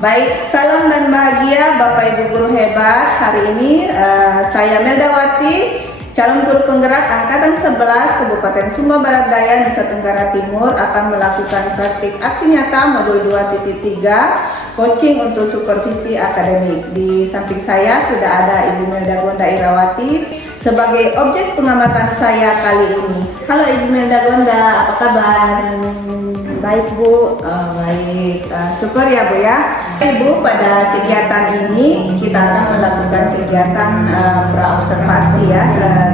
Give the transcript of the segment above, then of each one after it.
Baik, salam dan bahagia Bapak Ibu guru hebat. Hari ini saya Meldawati, calon guru penggerak angkatan 11 Kabupaten Sumba Barat Daya, Nusa Tenggara Timur, akan melakukan praktik aksi nyata modul 2.3 coaching untuk supervisi akademik. Di samping saya sudah ada Ibu Melda Gonda Irawati sebagai objek pengamatan saya kali ini. Halo Ibu Melda Gonda, apa kabar? Baik Bu. Baik, syukur ya Bu ya. Ibu, pada kegiatan ini kita akan melakukan kegiatan praobservasi ya.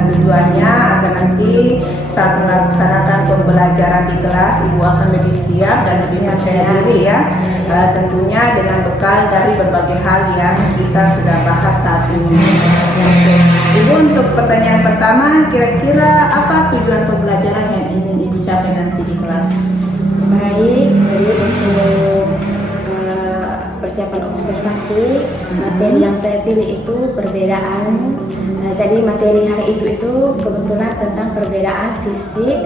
Tujuannya agar nanti saat melaksanakan pembelajaran di kelas Ibu akan lebih siap dan lebih percaya diri ya. Tentunya dengan bekal dari berbagai hal yang kita sudah bahas saat ini. Ibu, untuk pertanyaan pertama, kira-kira apa tujuan pembelajaran yang ingin Ibu capai nanti di kelas? Baik, jadi untuk persiapan observasi, materi yang saya pilih itu perbedaan. Jadi materi hari itu kebetulan tentang perbedaan fisik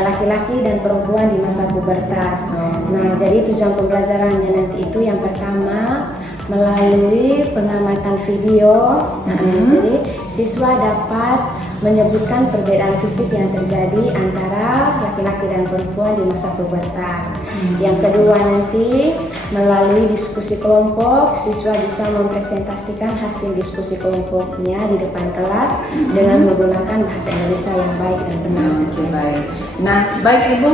laki-laki dan perempuan di masa pubertas. Nah, jadi tujuan pembelajarannya nanti itu yang pertama melalui pengamatan video. Jadi siswa dapat menyebutkan perbedaan fisik yang terjadi antara laki-laki dan perempuan di masa pubertas. Yang kedua nanti melalui diskusi kelompok, siswa bisa mempresentasikan hasil diskusi kelompoknya di depan kelas dengan menggunakan bahasa Indonesia yang baik dan benar. Baik. Nah, baik Ibu,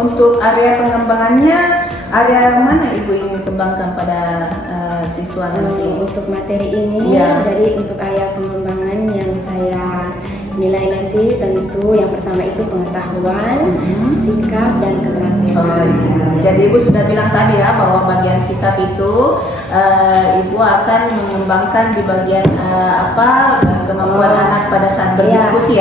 untuk area pengembangannya, area mana Ibu ingin kembangkan pada siswa nanti? Untuk materi ini, jadi untuk area pengembangan yang saya nilai nanti tentu yang pertama itu pengetahuan, sikap dan keterampilan. Jadi Ibu sudah bilang tadi ya bahwa bagian sikap itu Ibu akan mengembangkan di bagian kemampuan anak pada saat berdiskusi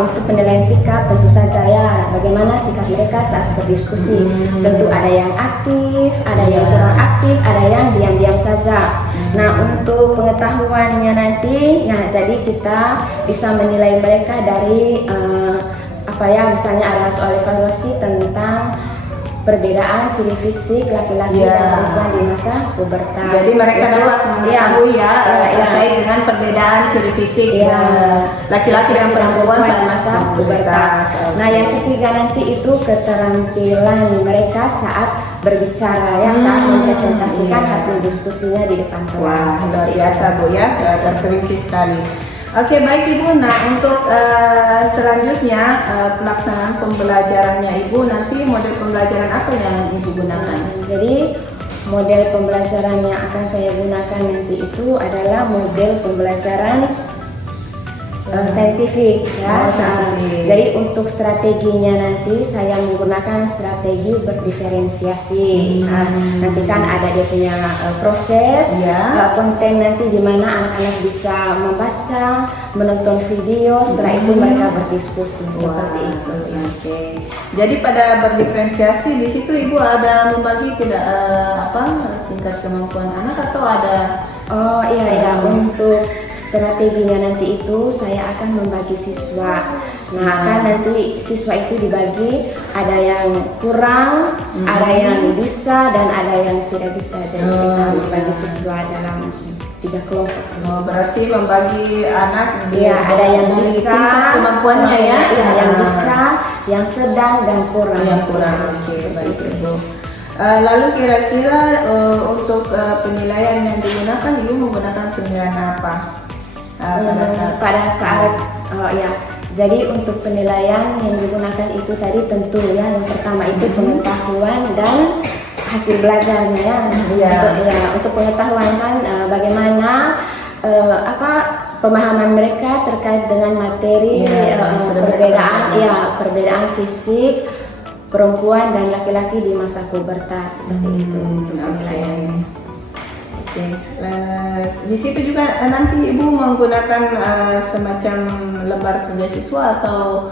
Untuk penilaian sikap tentu saja ya bagaimana sikap mereka saat berdiskusi. Tentu ada yang aktif, ada yang kurang aktif, ada yang diam-diam saja. Nah, untuk pengetahuannya nanti, jadi kita bisa menilai mereka dari misalnya ada soal evaluasi tentang perbedaan ciri fisik laki-laki dan perempuan di masa pubertas. Jadi mereka dapat mengetahui terkait dengan perbedaan ciri fisik laki-laki dan perempuan saat masa pubertas. Nah, yang ketiga nanti itu keterampilan mereka saat berbicara saat mempresentasikan hasil diskusinya di depan kelas. Luar biasa Bu ya, terperinci sekali. Oke, baik Ibu. Nah, untuk selanjutnya pelaksanaan pembelajarannya Ibu, nanti model pembelajaran apa yang Ibu gunakan? Jadi model pembelajaran yang akan saya gunakan nanti itu adalah model pembelajaran saintifik ya. Jadi untuk strateginya nanti saya menggunakan strategi berdiferensiasi. Nanti kan ada dia punya proses, konten nanti di mana anak-anak bisa membaca, menonton video, setelah itu mereka berdiskusi seperti itu. Jadi pada berdiferensiasi di situ Ibu ada membagi tingkat kemampuan anak atau ada? Untuk strateginya nanti itu saya akan membagi siswa. Nah, kan nanti siswa itu dibagi, ada yang kurang, ada yang bisa dan ada yang tidak bisa. Jadi kita membagi siswa dalam 3 kelompok. Berarti membagi anak ada yang bisa kemampuannya yang bisa, yang sedang dan kurang. Oke, baik Ibu. Lalu kira-kira untuk penilaian yang digunakan, Ibu menggunakan penilaian apa? Jadi untuk penilaian yang digunakan itu tadi tentu yang pertama itu pengetahuan dan hasil belajarnya. Untuk pengetahuan kan bagaimana pemahaman mereka terkait dengan materi perbedaan fisik perempuan dan laki-laki di masa pubertas seperti itu untuk penilaian. Di situ juga nanti Ibu menggunakan semacam lembar kerja siswa atau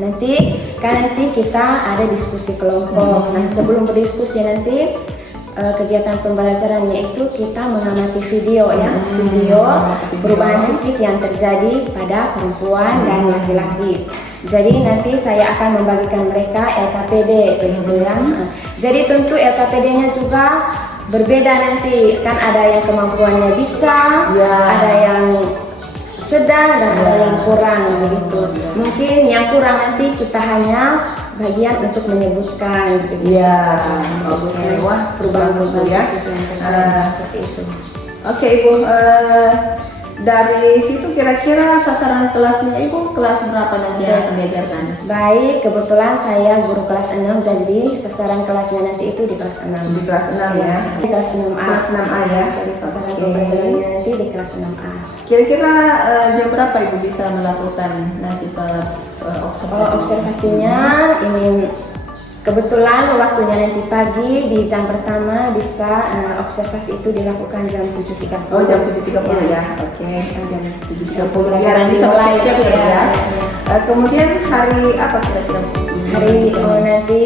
nanti kita ada diskusi kelompok. Nah, sebelum berdiskusi nanti kegiatan pembelajarannya itu kita mengamati video video perubahan fisik yang terjadi pada perempuan dan laki-laki. Jadi nanti saya akan membagikan mereka LKPD begitu ya. Jadi tentu LKPD-nya juga berbeda nanti, kan ada yang kemampuannya bisa, ada yang sedang dan ada yang kurang begitu. Mungkin yang kurang nanti kita hanya bagian untuk menyebutkan begitu. Oke. Wah, perubahan ya. Seperti itu. Oke Ibu, dari situ kira-kira sasaran kelasnya Ibu kelas berapa nanti yang akan diajarkan? Baik, kebetulan saya guru kelas 6, jadi sasaran kelasnya nanti itu di kelas 6. Di kelas 6 ya? Di kelas 6A. Kelas 6A ya? Jadi sasaran pembelajarannya nanti di kelas 6A. Kira-kira jam berapa Ibu bisa melakukan nanti observasi? Observasinya ini kebetulan waktunya nanti pagi di jam pertama bisa observasi itu dilakukan jam 7.30. Oh, jam 7.30 ya? Oke, jam 7.30 biar bisa siap ya. Kemudian hari apa kira-kira? Nanti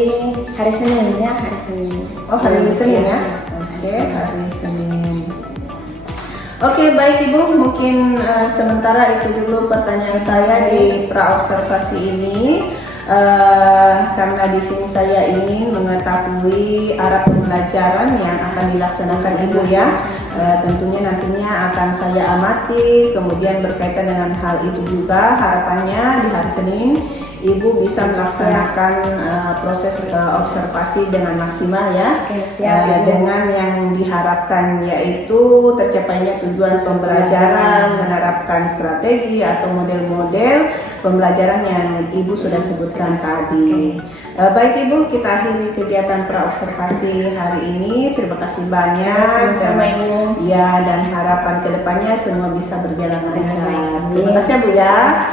hari Senin ya, hari Senin. Oh, hari Senin ya? Oke, hari Senin. Oke, baik Ibu, mungkin sementara itu dulu pertanyaan saya di praobservasi ini. Karena di sini saya ingin mengetahui arah pembelajaran yang akan dilaksanakan Ibu ya. Tentunya nantinya akan saya amati, kemudian berkaitan dengan hal itu juga harapannya di hari Senin Ibu bisa melaksanakan proses observasi dengan maksimal ya. Dengan yang diharapkan yaitu tercapainya tujuan pembelajaran, menerapkan strategi atau model-model pembelajaran yang Ibu sudah sebutkan tadi. Baik Ibu, kita akhiri kegiatan praobservasi hari ini. Terima kasih banyak. Sama-sama Ibu. Ya, dan harapan kedepannya semua bisa berjalan lancar. Terima kasih ya Bu ya.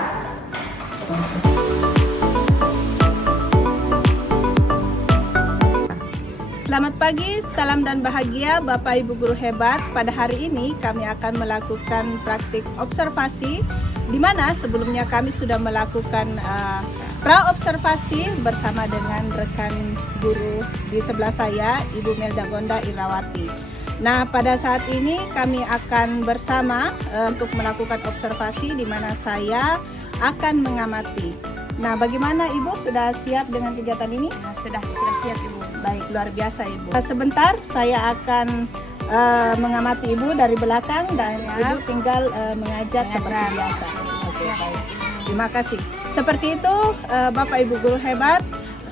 Selamat pagi, salam dan bahagia Bapak Ibu guru hebat. Pada hari ini kami akan melakukan praktik observasi, di mana sebelumnya kami sudah melakukan praobservasi bersama dengan rekan guru di sebelah saya, Ibu Melda Gonda Irawati. Nah, pada saat ini kami akan bersama untuk melakukan observasi, di mana saya akan mengamati. Nah, bagaimana Ibu, sudah siap dengan kegiatan ini? Sudah siap Ibu. Baik, luar biasa Ibu. Sebentar saya akan mengamati Ibu dari belakang dan Ibu tinggal mengajar seperti biasa. Oke, baik. Terima kasih. Seperti itu Bapak Ibu guru hebat,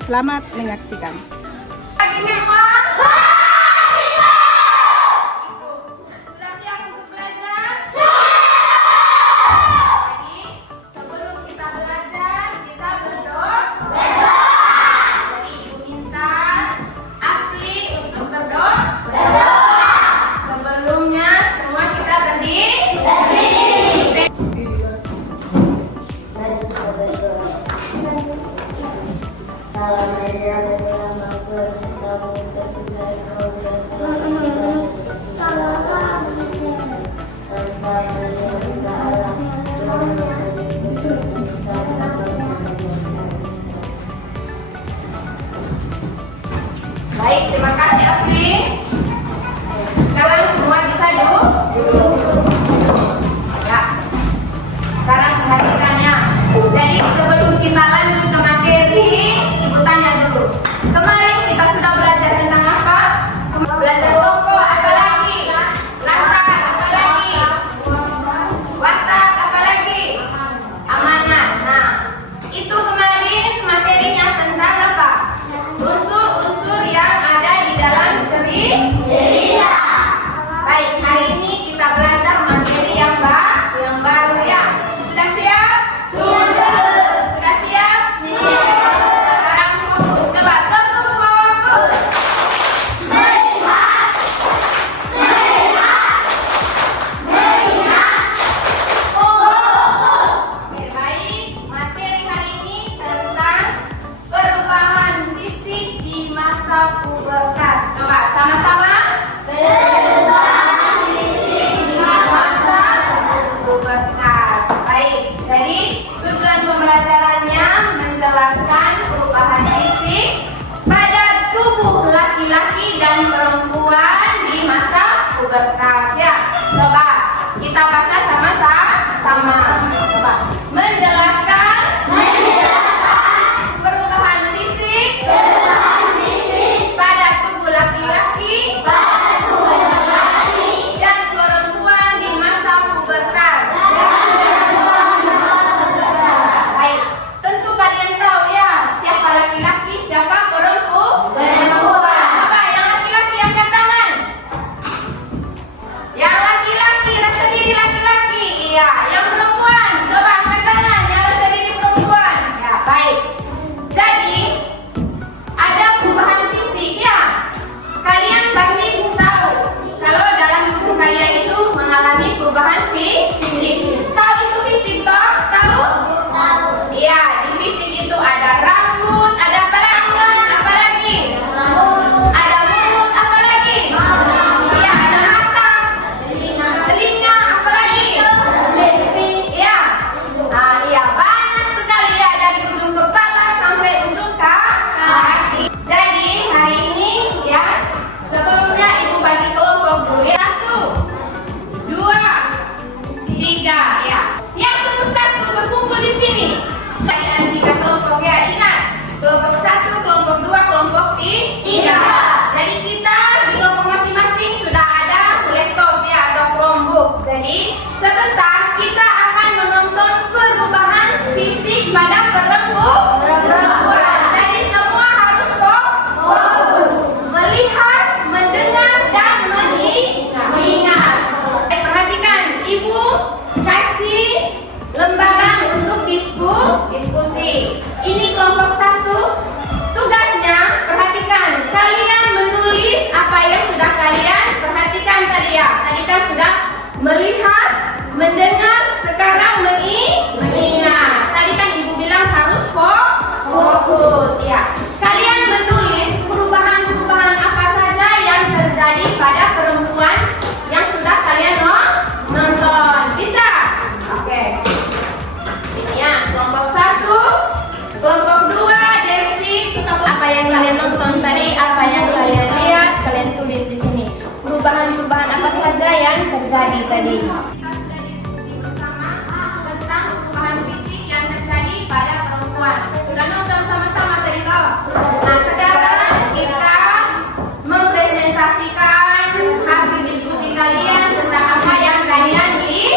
selamat menyaksikan. Pagi semua. Sudah siap untuk belajar? Jadi sebelum kita belajar, kita berdoa. Jadi Ibu minta Apli untuk berdoa. Sebelumnya semua kita berdiri. Baik, terima kasih Apli. Sekarang semua bisa duduk. Ya. Sekarang perhatikannya. Jadi sebelum kita lanjut ke materi, Ibu tanya dulu. Kemarin kita sudah belajar tentang apa? Belajar toko, apa lagi? Langkah, apa lagi? Watak, apa lagi? Amanat. Nah, itu kemarin materinya tentang apa? Unsur-unsur yang ada di dalam cerita. Baik, hari ini kita belajar materi yang baru ya. Sudah siap? Sudah siap? Sekarang fokus. Coba tepuk fokus. Melihat. Fokus. Oke, baik. Materi hari ini tentang perubahan fisik di masa pubertas. Coba sama-sama. Perubahan fisik di masa pubertas. Baik, jadi tujuan pembelajarannya menjelaskan perubahan fisik pada tubuh laki-laki dan perempuan di masa pubertas ya. Coba kita baca sama-sama. Coba menjelaskan lembaran untuk diskusi. Ini kelompok 1. Tugasnya, perhatikan, kalian menulis apa yang sudah kalian perhatikan tadi ya. Tadi kan sudah melihat, mendengar, sekarang mengingat. Tadi kan ibu bilang harus fokus ya. Kalian menulis perubahan-perubahan apa saja yang terjadi pada perempuan yang sudah kalian nonton. Bisa? Oke. Ini ya, kelompok 1. Kelompok 2, Desi, apa yang kalian nonton tadi, apa yang kalian lihat, kalian tulis di sini. Perubahan-perubahan apa saja yang terjadi tadi. Kita sudah diskusi bersama tentang perubahan fisik yang terjadi pada perempuan. Sudah nonton sama-sama tadi loh. Nah, sekarang kita mempresentasikan hasil diskusi kalian tentang apa yang kalian lihat.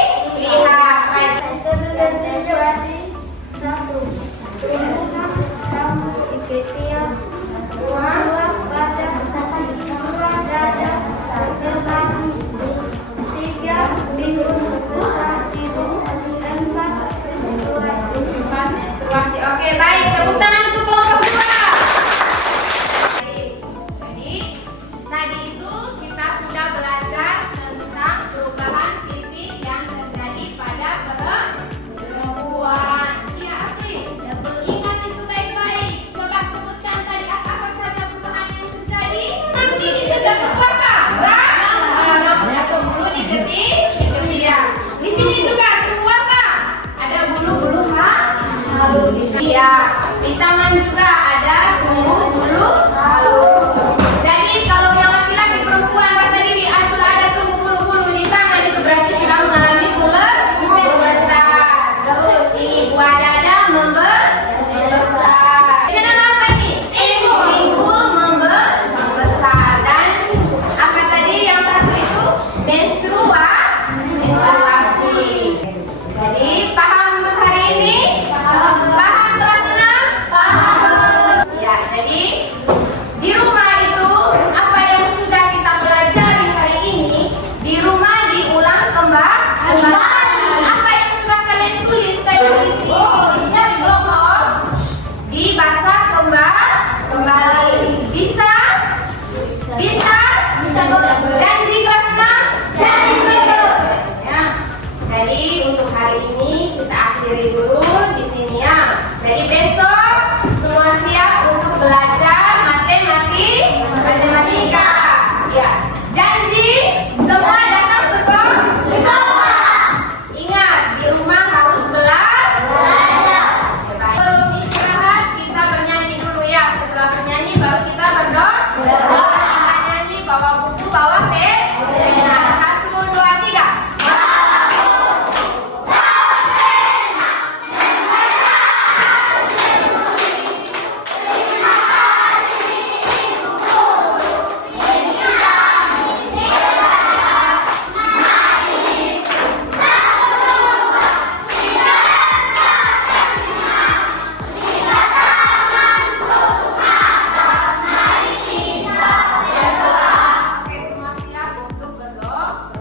Menstruasi. Oke, baik. Tepuk tangan untuk kelompok 2. Baik. Jadi, tadi itu kita sudah belajar tentang perubahan fisik yang terjadi pada perempuan. Iya, Arti. Ingat itu baik-baik. Coba sebutkan tadi apa saja perubahan yang terjadi. Nanti ini sudah berapa? Rambut atau bulu di ketiak. Di sini juga tumbuh apa? Ada bulu-bulu halus. Iya, di tangan juga ada tumbuh bulu halus. Jadi kalau yang laki-laki perempuan rasa diri sudah ada tumbuh bulu-bulu di tangan, itu berarti sudah mengalami pubertas. Terus ini buah dada membesar. Dengan nama apa ini? Pinggul membesar. Dan apa tadi yang satu itu? Menstruasi. Jadi paham untuk hari ini? Paham kelas 6? Paham. Ya, jadi di rumah itu apa yang sudah kita pelajari hari ini di rumah diulang kembali. Apa yang sudah kalian tulis tadi di tulisnya di kelompok dibaca kembali. Bisa? Janji kelas 6? Janji. Ya. Jadi untuk hari ini kita akhiri dulu di sini ya. Jadi besok semua siap untuk belajar matematika. Ya. Janji semua datang sekolah. Ingat di rumah harus belajar. Sebelum istirahat kita bernyanyi dulu ya. Setelah bernyanyi baru kita berdoa. Kita nyanyi bawa buku, bawa pena. 1, 2, 3. Oke, semua siap untuk berdoa.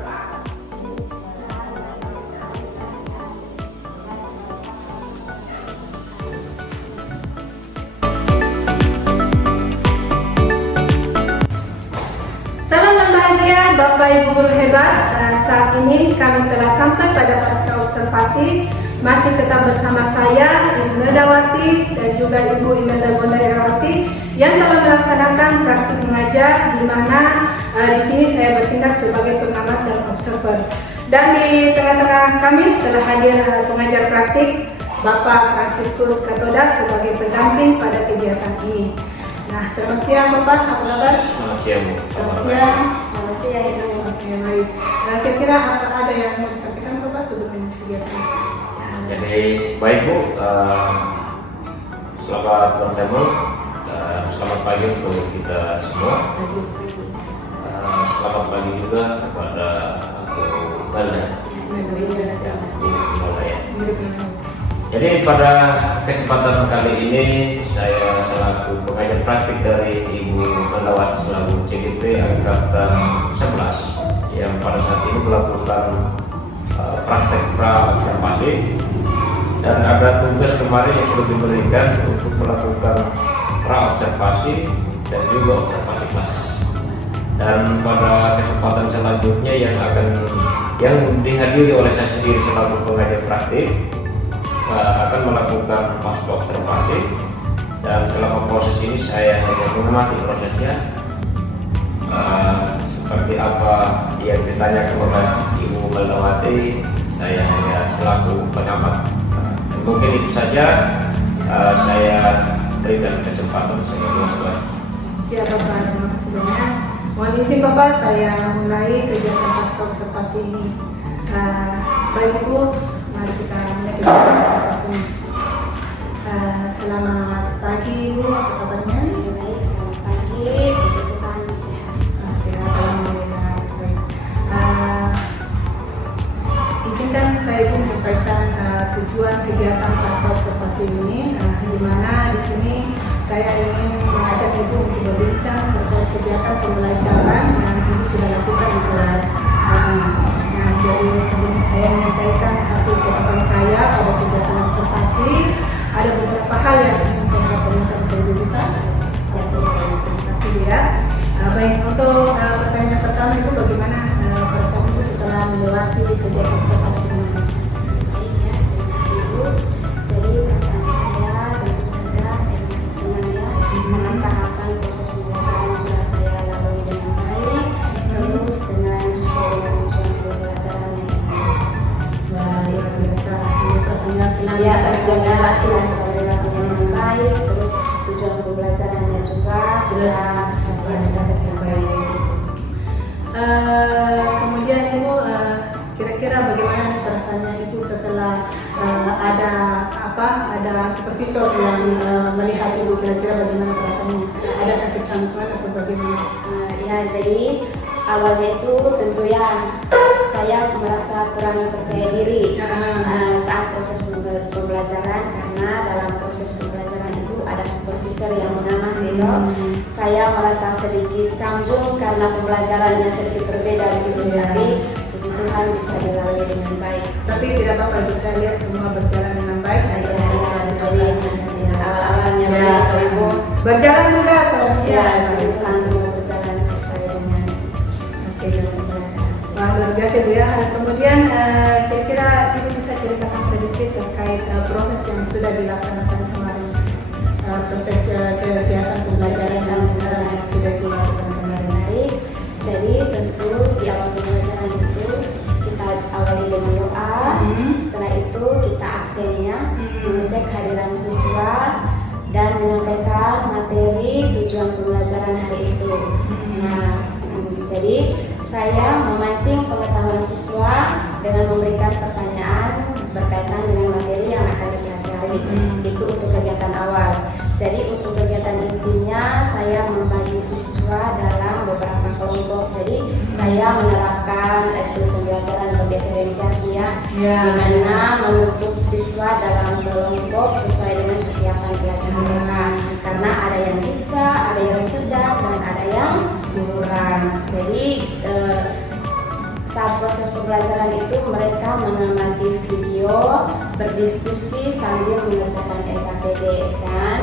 Salam bahagia Bapak Ibu guru hebat. Saat ini kami telah sampai pada pasca observasi. Masih tetap bersama saya Ibu Medawati dan juga Ibu Imelda Gondarawati yang telah melaksanakan praktik mengajar, di mana di sini saya bertindak sebagai pengamat dan observer. Dan di tengah-tengah kami telah hadir pengajar praktik Bapak Franciscus Katoda sebagai pendamping pada kegiatan ini. Nah, selamat siang Bapak, apa kabar? Selamat siang, Bu. Selamat siang. Selamat siang Ibu. Oke, baik. Kira-kira ada yang mau disampaikan Bapak sebelum kegiatan? Jadi baik Bu, selamat bertemu dan selamat pagi untuk kita semua. Selamat pagi juga kepada aku Imelda. Jadi pada kesempatan kali ini saya selaku pengajar praktik dari Ibu Medawati selaku CDP angkatan 11 yang pada saat ini melakukan praktek pra-observasi Dan ada tugas kemarin yang sudah diberikan untuk melakukan pra-observasi dan juga observasi kelas. Dan pada kesempatan selanjutnya yang dihadiri oleh saya sendiri selaku pengajar praktik akan melakukan pasca observasi, dan selama proses ini saya hanya mengamati prosesnya seperti apa yang ditanya kepada Ibu Melawati. Saya hanya selaku pengamat. Mungkin itu saja saya berikan kesempatan saya jelaskan. Siap Bapak, terima kasih banyak. Mohon izin Bapak, saya mulai kegiatan pasca observasi ini. Baik Ibu, mari kita mulai kegiatan observasi ini. Selamat pagi Ibu, apa kabarnya? Baik, selamat pagi, puji Tuhan sehat. Sehat, alhamdulillah. Baik. Izinkan saya Ibu menyampaikan tujuan kegiatan pasca observasi ini, di mana di sini saya ingin mengajak Ibu untuk berbincang terkait kegiatan pembelajaran yang Ibu sudah lakukan di kelas ini. Nah, jadi sebelum saya menyampaikan hasil catatan saya pada kegiatan observasi, ada beberapa hal yang ingin saya tanyakan ke Ibu Lisa. Terima kasih ya. Baik, untuk pertanyaan pertama Ibu, bagaimana perasaan Ibu setelah melewati kegiatan observasi ini? Baik ya, terima kasih Ibu. Jadi perasaan saya tentu saja saya merasa senang ya, karena tahapan proses pembelajaran sudah saya lalui dengan baik, terus dengan sesuai dengan tujuan pembelajaran yang Wah, luar biasa. Ini pastinya senang ya, atas sebenarnya sudah dilakukan dengan baik, terus tujuan pembelajarannya juga sudah tercapai. Kemudian Ibu, kira-kira bagaimana nih perasaannya Ibu setelah ada seperti shock yang melihat Ibu, kira-kira bagaimana perasaannya? Adakah kecanggungan atau bagaimana? Ya, jadi awalnya itu tentu ya saya merasa kurang percaya diri saat proses pembelajaran, karena dalam proses pembelajaran itu ada supervisor yang mengamati. Saya merasa sedikit canggung karena pembelajarannya sedikit berbeda begitu, tapi puji Tuhan bisa dilalui dengan baik. Tapi tidak apa-apa, Ibu, saya lihat semua berjalan dengan baik. Jadi awal-awalnya Ya. begitu Ibu. Berjalan juga selanjutnya. Ya, puji Tuhan semua berjalan sesuai dengan tujuan pembelajaran. Wah, luar biasa Bu ya. Kemudian kira-kira Ibu bisa ceritakan sedikit terkait proses yang sudah dilaksanakan kemarin, proses kegiatan pembelajaran yang sudah dilakukan kemarin. Baik, jadi tentu di awal pembelajaran itu kita awali dengan doa. Setelah itu kita absennya, mengecek kehadiran siswa dan menyampaikan materi tujuan pembelajaran hari itu. Nah, jadi saya memancing pengetahuan siswa dengan memberikan pertanyaan berkaitan dengan materi yang akan dipelajari. Itu untuk kegiatan awal. Jadi untuk kegiatan intinya saya membagi siswa dalam beberapa kelompok. Jadi saya menerapkan pembelajaran berdiferensiasi ya, di mana membentuk siswa dalam kelompok sesuai dengan kesiapan belajar mereka. Karena ada yang bisa, ada yang sedang, dan ada yang kurang. Jadi saat proses pembelajaran itu mereka mengamati video, berdiskusi sambil mengerjakan LKPD dan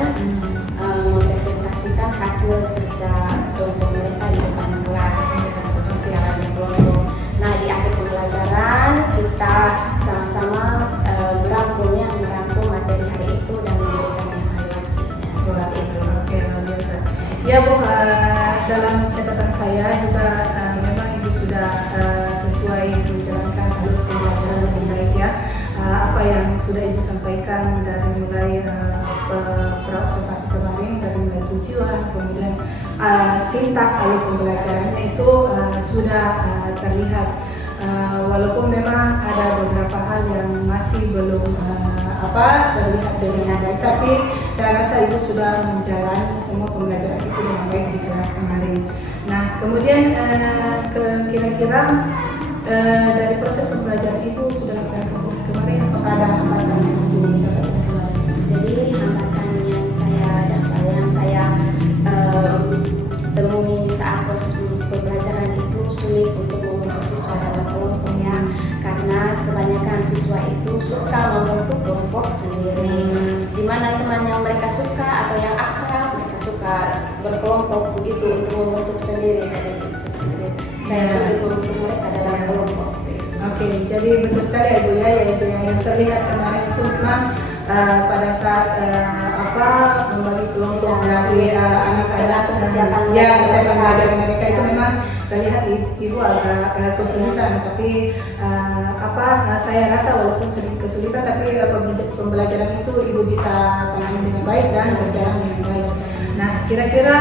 mempresentasikan hasil kerja kelompok mereka di depan kelas secara berkelompok. Nah, di akhir pembelajaran kita sama-sama merangkum materi hari itu dan memberikan evaluasinya seperti itu. Oke, luar biasa. Ya Bu, dalam catatan saya juga memang Ibu sudah sesuai menjalankan alur pembelajaran dengan baik ya. Apa yang sudah Ibu sampaikan dari mulai pra-observasi kemarin, dari mulai tujuan, kemudian sintak alur pembelajarannya itu sudah terlihat. Walaupun memang ada beberapa hal yang masih belum terlihat dengan baik, tapi saya rasa Ibu sudah menjalani semua pembelajaran itu dengan baik di kelas kemarin. Nah, kemudian kira-kira dari proses pembelajaran Ibu sudah laksanakan kemarin, apakah ada hambatan yang Ibu dapatkan kemarin? Jadi hambatan yang saya temui saat proses pembelajaran itu sulit untuk membentuk siswa dalam kelompok ya, karena kebanyakan siswa itu suka membentuk kelompok kelompok sendiri. Di mana teman yang mereka suka atau yang akrab, mereka suka berkelompok begitu untuk membentuk sendiri. Jadi seperti itu. Saya sulit membentuk mereka dalam kelompok. Oke, jadi betul sekali ya Bu ya, yaitu yang terlihat kemarin itu memang pada saat membagi kelompok dari anak-anak kesiapan belajar mereka itu memang terlihat Ibu agak kesulitan, tapi saya rasa walaupun sedikit kesulitan tapi pembelajaran itu Ibu bisa tangani dengan baik dan berjalan dengan baik. Nah, kira-kira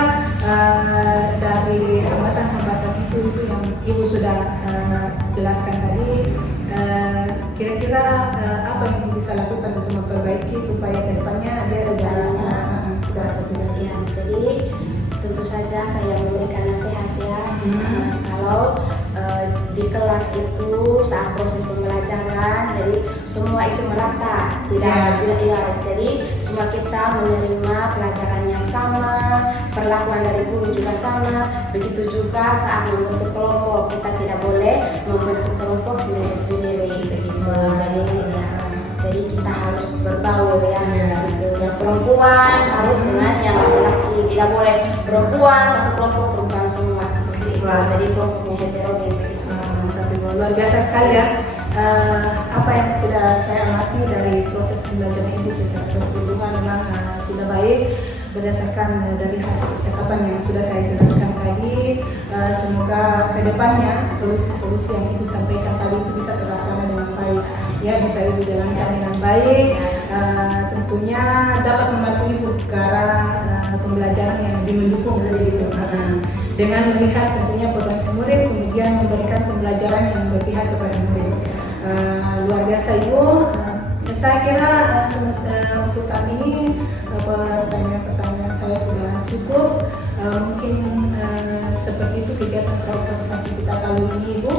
dari hambatan-hambatan itu yang Ibu sudah jelaskan tadi, kira-kira apa yang Ibu bisa lakukan untuk memperbaiki supaya kedepannya dia berjalan Ya, jadi tentu saja saya memberikan nasihat ya. Kalau di kelas itu saat proses pembelajaran, jadi semua itu merata, jadi semua kita menerima pelajaran yang sama, perlakuan dari guru juga sama. Begitu juga saat membentuk kelompok, kita tidak boleh membentuk kelompok sendiri-sendiri begitu. Jadi kita harus berbaur ya, gitu. Yang perempuan harus dengan yang laki-laki, tidak boleh perempuan satu kelompok perempuan semua seperti itu. Jadi kelompoknya heterogen begitu. Tapi luar biasa sekali ya. Apa yang sudah saya amati dari proses pembelajaran Ibu secara keseluruhan memang sudah baik berdasarkan dari hasil percakapan yang sudah saya jelaskan tadi. Semoga kedepannya solusi-solusi yang Ibu sampaikan tadi itu bisa terlaksana dengan baik, ya, bisa Ibu jalankan dengan baik. Tentunya dapat membantu Ibu ke arah pembelajaran yang lebih mendukung begitu. Dengan melihat tentunya potensi murid, kemudian memberikan pembelajaran yang berpihak kepada murid. Luar biasa Ibu. Saya kira untuk saat ini pertanyaan saya sudah cukup. Mungkin seperti itu kegiatan praobservasi kita kali ini Ibu.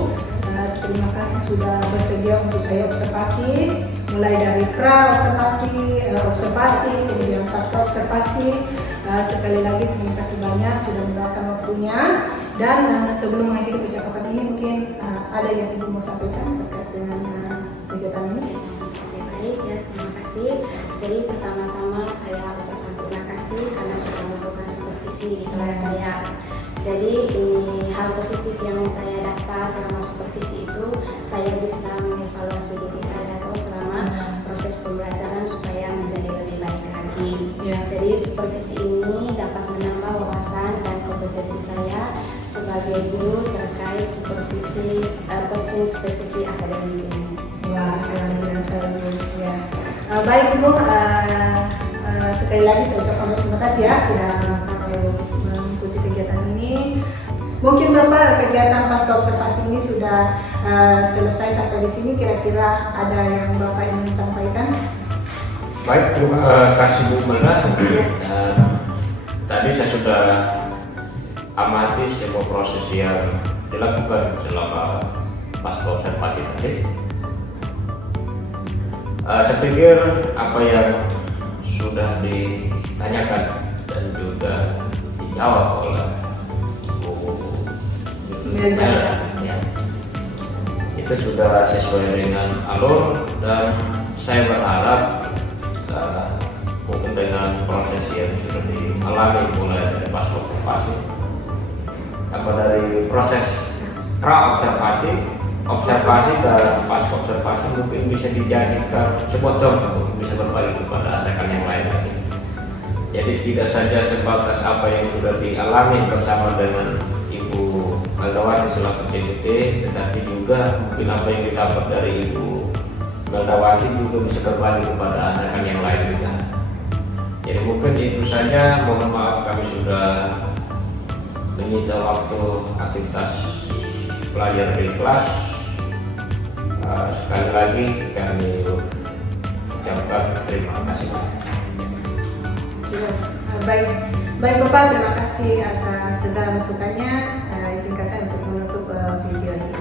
Terima kasih sudah bersedia untuk saya observasi, mulai dari pra-observasi, observasi, kemudian pasca observasi. Sekali lagi terima kasih banyak sudah meluangkan waktunya. Dan sebelum mengakhiri percakapan ini mungkin ada yang Ibu mau sampaikan terkait dengan kegiatan ini. Baik ya, terima kasih. Jadi pertama-tama saya ucapkan terima kasih karena sudah melakukan supervisi di kelas saya. Jadi ini hal positif yang saya dapat selama supervisi itu, saya bisa mengevaluasi diri saya selama proses pembelajaran supaya menjadi lebih baik lagi. Jadi supervisi ini dapat menambah wawasan dan kompetensi saya sebagai guru terkait supervisi coaching supervisi akademik ini. Wah, ya. Baik Ibu, sekali lagi saya ucapkan terima kasih ya sudah sama-sama mengikuti kegiatan ini. Mungkin Bapak kegiatan pasca observasi ini sudah selesai sampai di sini. Kira-kira ada yang Bapak ingin sampaikan? Baik, terima kasih Bu Mela. Tadi saya sudah amati semua proses yang dilakukan selama pasca observasi tadi. Saya pikir apa yang sudah ditanyakan dan juga dijawab oleh Bu Mela ya, itu sudah sesuai dengan alur, dan saya berharap mungkin dengan proses yang sudah dialami mulai dari pasca observasi, dari proses pra-observasi, observasi dan pasca observasi mungkin bisa dijadikan sebuah contoh untuk bisa berbagi kepada rekan yang lain lagi. Jadi tidak saja sebatas apa yang sudah dialami bersama dengan Ibu Meldawati selaku CGT, tetapi juga mungkin apa yang didapat dari Ibu Meldawati juga bisa berbagi kepada rekan yang lain juga. Jadi mungkin itu saja. Mohon maaf kami sudah menyita waktu aktivitas pelajar di kelas. Sekali lagi kami ucapkan terima kasih. Baik Bapak, terima kasih atas segala masukannya. Izinkan saya untuk menutup video ini.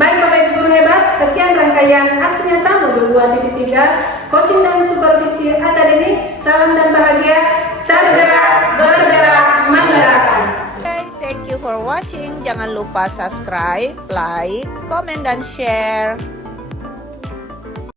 Baik Bapak Ibu guru hebat, sekian rangkaian aksi nyata modul 2.3 coaching dan supervisi akademik. Salam dan bahagia, tergerak, bergerak, menggerakkan. Thank you for watching. Jangan lupa subscribe, like, comment, dan share.